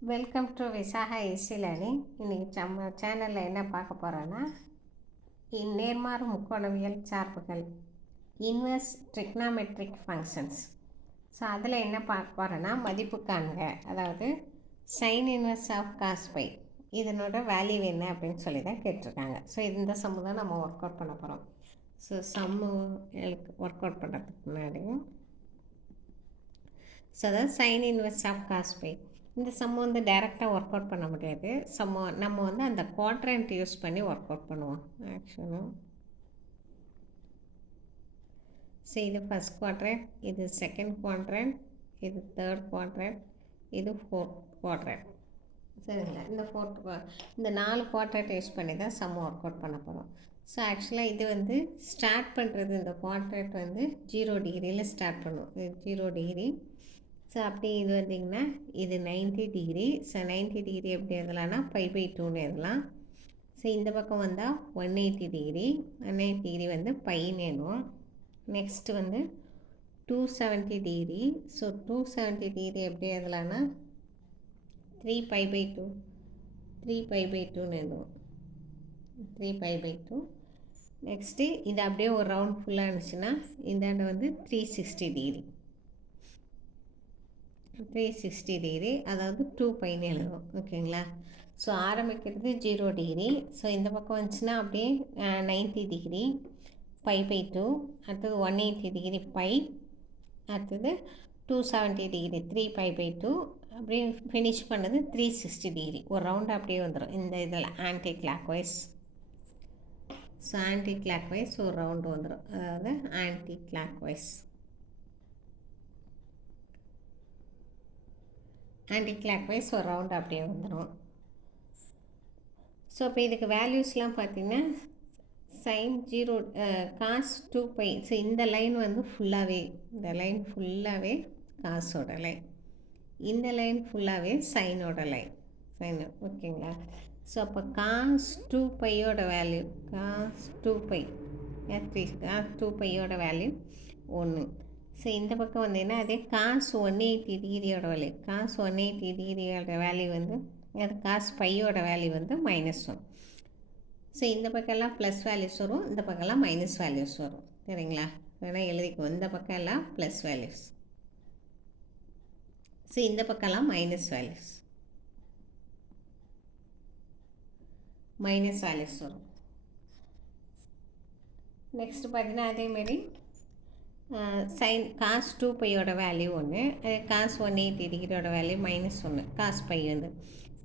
Welcome to Visaka easy learning இன்றைக்கி நம்ம சேனலில் என்ன பார்க்க போகிறோன்னா நேர்மாறு முக்கோணவியல் சார்புகள் இன்வெர்ஸ் ட்ரிக்னாமெட்ரிக் ஃபங்க்ஷன்ஸ் ஸோ அதில் என்ன பார்க்க போகிறோன்னா மதிப்பு காண்க. அதாவது சைன் இன்வெர்ஸ் ஆஃப் காஸ்பை இதனோட வேல்யூ என்ன அப்படின்னு சொல்லி தான் கேட்டிருக்காங்க. ஸோ இந்த சம்மு தான் நம்ம ஒர்க் அவுட் பண்ண போகிறோம் ஸோ சம்மு ஒர்க் அவுட் பண்ணுறதுக்கு முன்னாடி. ஸோ அதாவது சைன் இன்வெர்ஸ் ஆஃப் காஸ்பை இந்த சம் வந்து டைரெக்டாக ஒர்க் அவுட் பண்ண முடியாது. சம் நம்ம வந்து அந்த குவாட்ரண்ட் யூஸ் பண்ணி ஒர்க் அவுட் பண்ணுவோம். ஆக்சுவலாக ஸோ இது ஃபஸ்ட் குவாட்ரண்ட் இது செகண்ட் குவாட்ரண்ட் இது தேர்ட் குவாட்ரண்ட் இது ஃபோர்த் குவாட்ரண்ட் சரிங்களா? இந்த ஃபோர்த் இந்த நாலு குவாட்ரண்ட் யூஸ் பண்ணி தான் சம் ஒர்க் அவுட் பண்ண போகிறோம் ஸோ ஆக்சுவலாக இது வந்து ஸ்டார்ட் பண்ணுறது இந்த குவாட்ரண்ட் வந்து ஜீரோ டிகிரியில் ஸ்டார்ட் பண்ணும். இது ஜீரோ டிகிரி ஸோ அப்படி இது வந்தீங்கன்னா இது ninety degree so ninety degree எப்படி எழுதலாம்னா ஃபைவ் பை டூன்னு எழுதலாம். ஸோ இந்த பக்கம் வந்தால் one eighty degree one eighty degree வந்து பைன்னு எழுதுவோம். நெக்ஸ்ட்டு வந்து two seventy degree so two seventy degree எப்படி எழுதலாம்னா three pi by two three pi by டூன்னு எழுதுவோம். Three pi by two next இது அப்படியே ஒரு ரவுண்ட் ஃபுல்லாக இருந்துச்சுன்னா இந்தாண்ட வந்து three sixty degree three sixty degree அதாவது டூ பைன்னு எழுதுவோம் ஓகேங்களா ஸோ ஆரம்பிக்கிறது ஜீரோ டிகிரி ஸோ இந்த பக்கம் வந்துச்சுன்னா அப்படியே ninety degree pi by two அடுத்தது ஒன் எயிட்டி டிகிரி பை அடுத்தது two seventy degree three pi by two அப்படியே ஃபினிஷ் பண்ணது த்ரீ சிக்ஸ்டி டிகிரி ஒரு ரவுண்டு அப்படியே வந்துடும் இந்த இதில் anticlockwise so anticlockwise ஒரு ரவுண்டு வந்துடும் அதாவது anticlockwise anticlockwise ஒரு ரவுண்ட் அப்படியே வந்துடும் ஸோ இப்போ இதுக்கு வேல்யூஸ்லாம் பார்த்திங்கன்னா sine zero cos two pi so இந்த லைன் வந்து ஃபுல்லாகவே இந்த லைன் ஃபுல்லாகவே காசோட லைன் இந்த லைன் ஃபுல்லாகவே சைனோட லைன் சைன் ஓகேங்களா ஸோ அப்போ காஸ் டூ பையோட value cos two pi three cos two பையோட வேல்யூ ஒன்று ஸோ இந்த பக்கம் வந்தீங்கன்னா அதே? காசு ஒன் எயிட்டி டிகிரியோட வேல்யூ காசு ஒன் எயிட்டி டிகிரியோட வேல்யூ வந்து அது காசு பையோட வேல்யூ வந்து மைனஸ் ஒன் ஸோ இந்த பக்கம்லாம் ப்ளஸ் வேல்யூஸ் வரும் இந்த பக்கம்லாம் மைனஸ் வேல்யூஸ் வரும். சரிங்களா? வேணால் எழுதிக்குவோம் இந்த பக்கம் எல்லாம் ப்ளஸ் வேல்யூஸ் ஸோ இந்த பக்கம்லாம் மைனஸ் வேல்யூஸ் மைனஸ் வேல்யூஸ் வரும். நெக்ஸ்ட் பார்த்தீங்கன்னா அதேமாரி சைன் காஸ் டூ பையோட வேல்யூ ஒன்று காஸ் ஒன் எயிட்டி டிகிரியோட வேல்யூ மைனஸ் ஒன்று காஸ் பை வந்து.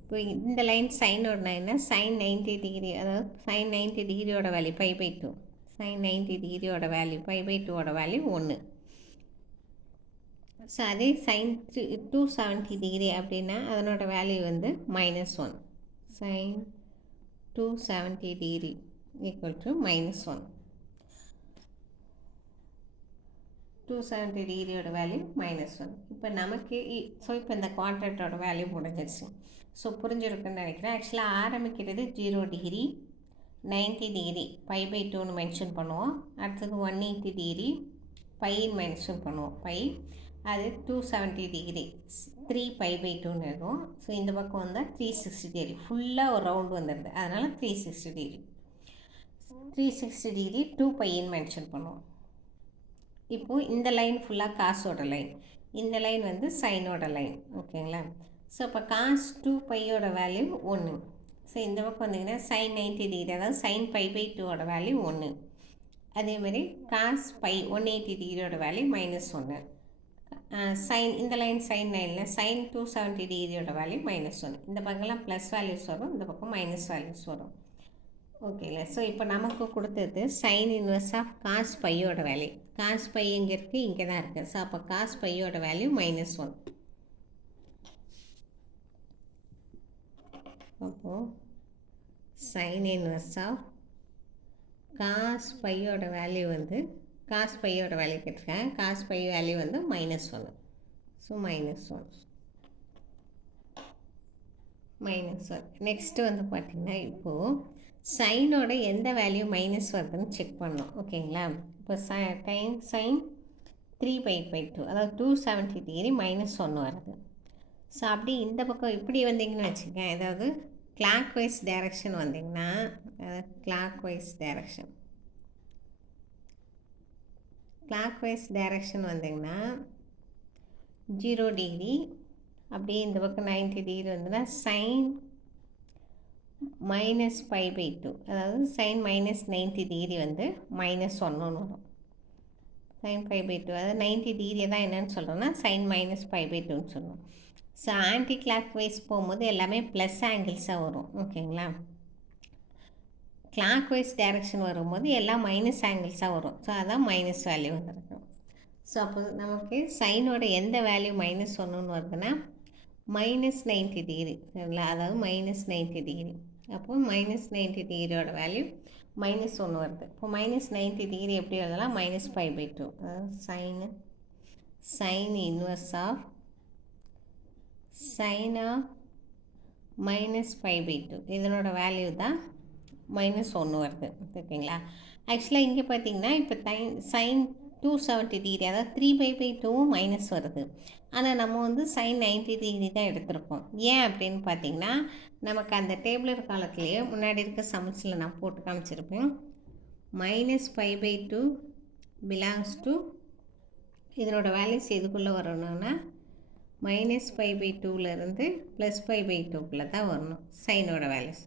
இப்போ இந்த லைன் சைனோட நைன்னா சைன் நைன்ட்டி டிகிரி அதாவது sine ninety டிகிரியோட value pi by two sine ninety டிகிரியோட value pi by டூவோட வேல்யூ ஒன்று ஸோ அதே sine three two seventy degree அப்படின்னா அதனோட வேல்யூ வந்து minus one sine two seventy degree equal to minus one two seventy டிகிரியோட value minus one இப்போ நமக்கு so இப்போ இந்த குவான்ட்ரேட்டோட வேல்யூ முடிஞ்சிருச்சு. ஸோ புரிஞ்சிருக்குன்னு நினைக்கிறேன். ஆக்சுவலாக ஆரம்பிக்கிறது zero degree ninety degree pi by டூன்னு மென்ஷன் பண்ணுவோம். அடுத்தது ஒன் எயிட்டி டிகிரி பைன்னு மென்ஷன் பண்ணுவோம். பை அது two seventy degree three pi by டூன்னு இருக்கும். ஸோ இந்த பக்கம் வந்தால் த்ரீ சிக்ஸ்டி டிகிரி ஃபுல்லாக ஒரு ரவுண்டு வந்துடுது அதனால் three sixty degree three sixty degree two பையின்னு mention பண்ணுவோம். இப்போது இந்த லைன் ஃபுல்லாக காசோட லைன் இந்த லைன் வந்து சைனோட லைன் ஓகேங்களா? ஸோ இப்போ காஸ் டூ பையோட வேல்யூ ஒன்று ஸோ இந்த பக்கம் வந்தீங்கன்னா சைன் நைன்டி டிகிரி அதாவது சைன் பை பை டூவோட வேல்யூ ஒன்று அதேமாதிரி காஸ் பை ஒன் எயிட்டி டிகிரியோட வேல்யூ மைனஸ் ஒன்று சைன் இந்த லைன் சைன் நைனில் சைன் டூ செவன்ட்டி டிகிரியோட வேல்யூ மைனஸ் ஒன்று இந்த பக்கம்லாம் ப்ளஸ் வேல்யூஸ் வரும் இந்த பக்கம் மைனஸ் வேல்யூஸ் வரும். ஓகேங்களா ஸோ இப்போ நமக்கு கொடுத்தது சைன் இன்வெர்ஸ் ஆஃப் காஸ் பையோட வேல்யூ காஸ் பை இங்கே இருக்குது இங்கே தான் இருக்குது ஸோ அப்போ காஸ் பையோட வேல்யூ மைனஸ் ஒன் அப்போது சைன் இன்வெர்ஸ் ஆஃப் காஸ் பையோட வேல்யூ வந்து காஸ் பையோட வேல்யூ கேட்டிருக்கேன். காஸ் பை வேல்யூ வந்து மைனஸ் ஒன்று so minus one minus one next வந்து பார்த்திங்கன்னா இப்போது சைனோட எந்த வேல்யூ மைனஸ் வருதுன்னு செக் பண்ணோம் ஓகேங்களா? இப்போ ச time sine three pi by two அதாவது டூ செவன்ட்டி டிகிரி மைனஸ் ஒன்று வருது. ஸோ அப்படியே இந்த பக்கம் இப்படி வந்தீங்கன்னு வச்சுக்கேன் ஏதாவது கிளாக் வைஸ் டைரக்ஷன் வந்தீங்கன்னா clockwise direction clockwise direction வந்தீங்கன்னா ஜீரோ டிகிரி அப்படியே இந்த பக்கம் நைன்டி டிகிரி வந்துன்னா sine minus pi by two அதாவது சைன் மைனஸ் நைன்ட்டி டிகிரி வந்து மைனஸ் ஒன்று வரும். சைன் ஃபைவ் பை டூ அதாவது நைன்ட்டி டிகிரி தான் என்னென்னு சொல்கிறோன்னா சைன் மைனஸ் ஃபைவ் பை டூன்னு சொல்லணும் ஸோ ஆன்டி கிளாக் வைஸ் போகும்போது எல்லாமே ப்ளஸ் ஆங்கிள்ஸாக வரும். ஓகேங்களா கிளாக் வைஸ் டைரக்ஷன் வரும்போது எல்லாம் மைனஸ் ஆங்கிள்ஸாக வரும். ஸோ அதான் மைனஸ் வேல்யூ வந்துருக்கு. ஸோ அப்போ நமக்கு சைனோட எந்த வேல்யூ மைனஸ் ஒன்றுன்னு வருதுன்னா மைனஸ் நைன்ட்டி டிகிரி சரிங்களா? அதாவது மைனஸ் நைன்ட்டி டிகிரி அப்போது மைனஸ் நைன்ட்டி டிகிரியோட வேல்யூ மைனஸ் ஒன்று வருது. இப்போ மைனஸ் நைன்ட்டி டிகிரி எப்படி வருதுலாம் மைனஸ் ஃபைவ் பை டூ அதாவது sine sine inverse of sine of minus pi by two இதனோட வேல்யூ தான் மைனஸ் ஒன்று வருது. ஓகேங்களா? ஆக்சுவலாக இங்கே பார்த்தீங்கன்னா இப்போ டைன் சைன் டூ செவன்ட்டி டிகிரி அதாவது த்ரீ பை பை டூவும் மைனஸ் வருது. ஆனால் நம்ம வந்து சைன் நைன்ட்டி டிகிரி தான் எடுத்திருப்போம் ஏன் அப்படின்னு பார்த்தீங்கன்னா நமக்கு அந்த டேபிளர் காலத்துலேயே முன்னாடி இருக்க சமச்சில் நான் போட்டு காமிச்சிருப்பேன். Minus pi by two belongs to இதனோட வேல்யூஸ் எதுக்குள்ளே வரணும்னா மைனஸ் ஃபைவ் பை டூவிலேருந்து ப்ளஸ் ஃபைவ் பை டூக்குள்ளே தான் வரணும். சைனோட வேல்யூஸ்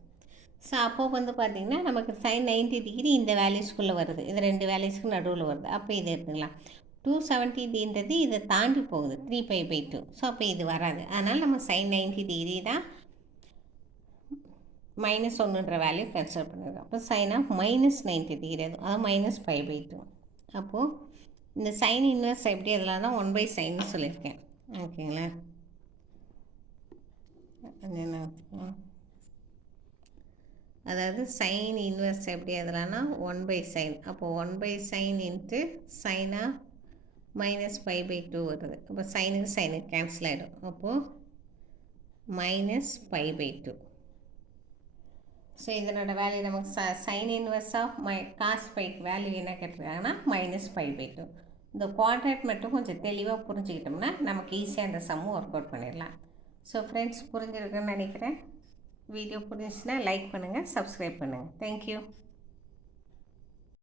ஸோ அப்போது வந்து பார்த்திங்கன்னா நமக்கு சைன் நைன்ட்டி டிகிரி இந்த வேல்யூஸ்க்குள்ளே வருது. இது ரெண்டு வேல்யூஸ்க்கு நடுவில் வருது. அப்போ இது எடுத்துக்கலாம். டூ செவன்ட்டின்றது இதை தாண்டி போகுது. Three pi by two so அப்போ இது வராது. அதனால் நம்ம சைன் நைன்ட்டி டிகிரி தான் மைனஸ் ஒன்றுன்ற வேல்யூ கன்சிடர் பண்ணிடுறோம். அப்போ sine of minus ninety degree அது. அதாவது மைனஸ் ஃபைவ் பை டூ அப்போது இந்த சைன் இன்வெர்ஸ் எப்படி அதில் தான் ஒன் பை சைன்னு சொல்லியிருக்கேன். ஓகேங்களா என்ன? அதாவது சைன் இன்வெர்ஸ் எப்படி எதுலான்னா ஒன் பை சைன் அப்போது ஒன் பை சைன் இன்ட்டு சைனாக மைனஸ் ஃபைவ் பை டூ வருது. அப்போ சைனுக்கு சைனுக்கு கேன்சல் ஆகிடும் அப்போது minus five by two so இதனோட வேல்யூ நமக்கு ச sine inverse of my cos ஃபைக்கு value என்ன கேட்டிருக்காங்கன்னா மைனஸ் ஃபைவ் பை டூ இந்த குவாட்ரேட் மட்டும் கொஞ்சம் தெளிவாக புரிஞ்சுக்கிட்டோம்னா நமக்கு ஈஸியாக அந்த சம்மும் ஒர்க் அவுட் பண்ணிடலாம். ஸோ ஃப்ரெண்ட்ஸ் புரிஞ்சிருக்குன்னு நினைக்கிறேன். வீடியோ பிடிச்சின்னா லைக் பண்ணுங்கள் சப்ஸ்கிரைப் பண்ணுங்கள் தேங்க்யூ